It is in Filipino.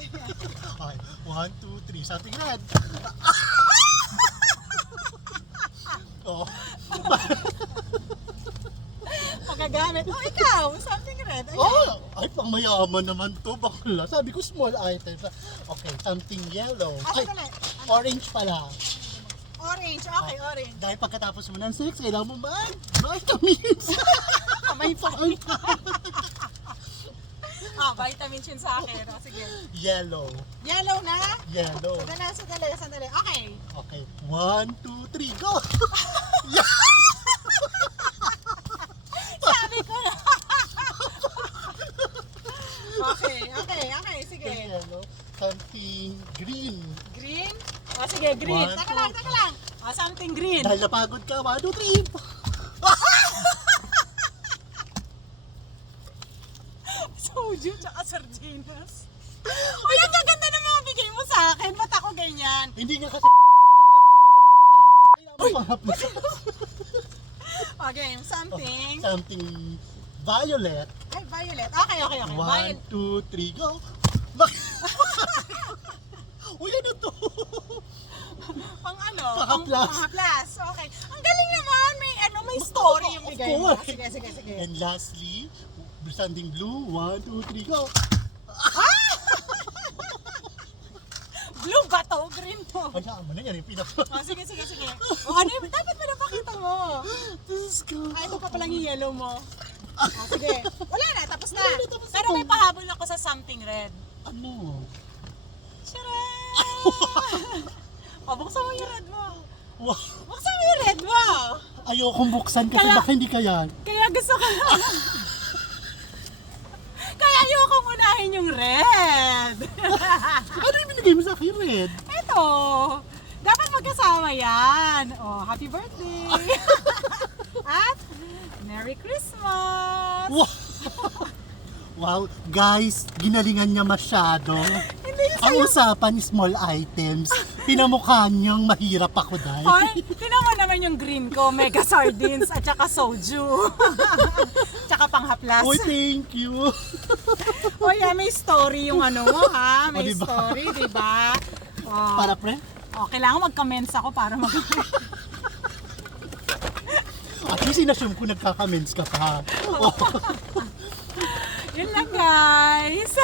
Okay, 1, 2, 3. Something red. Oh. Magagamit. Oh, ikaw! Something red. Ayan. Oh, ay pang mayaman naman to, bakla. Sabi ko small items. Okay, something yellow. Ay, Sandali. orange pala. Orange. Okay, orange. Dahil pagkatapos mo ng sex, kailangan mo vitamins. May pang Vitamins yun sa akin. Oh, sige. yellow. Yellow na? Yellow. Sandali. Okay. Okay, 1, 2, 3, go! Sabi ko na. Okay. Sige. Yellow. Something green. Green? O sige, green. One, Taka lang. O, something green. Dahil napagod ka, 1, 2, 3. Soju tsaka sardinas. Uy, ang gaganda ng mga bigay mo sa akin. Ba't ako ganyan? Hindi nga kasi kailangan mo pang-haplas. Okay, something. Something violet. Ay, violet. Okay. 1, 2, 3, go! Uy, ano to? Pang ano? Pang-haplas. Pang-haplas. Okay. Ang galing naman. May story yung Of bigay mo. course. Sige. And lastly, something blue. 1, 2, 3, go! Blue ba to? Green to? Hayaan mo na yan, yung Oh, sige. O, ano yung dapat mo napakita mo? Diyos ko. Ay, ito pa palang yung yellow mo. Oh, sige. Wala na, tapos na. Tapos na. Pero may pahabol ako sa something red. Ano? Charan! O, buksan mo yung red mo. Wow. Buksan mo yung red mo. Ayokong buksan kasi Kaya- baka hindi kaya. Kaya gusto ko Kaya ayokong unahin yung red. Ano yung binigay mo sa akin, red? Ito. Dapat magkasama yan. Oh, happy birthday. At Merry Christmas. Wow! Wow, guys, ginalingan niya masyado. Hindi Ang sa'yo. usapan is small items. Pinamukha niyang mahirap ako dahil. Hoy, tinan mo naman yung green ko, mega sardines at saka soju. Tsaka panghaplas. Uy, thank you. Oh, yeah, may story yung ano mo, ha? May O, diba? story, di ba? Oh, Para pre? kailangan mag-comments ako para mag- At least inassume ko nagkakamens ka pa. Oh. Yun lang, guys.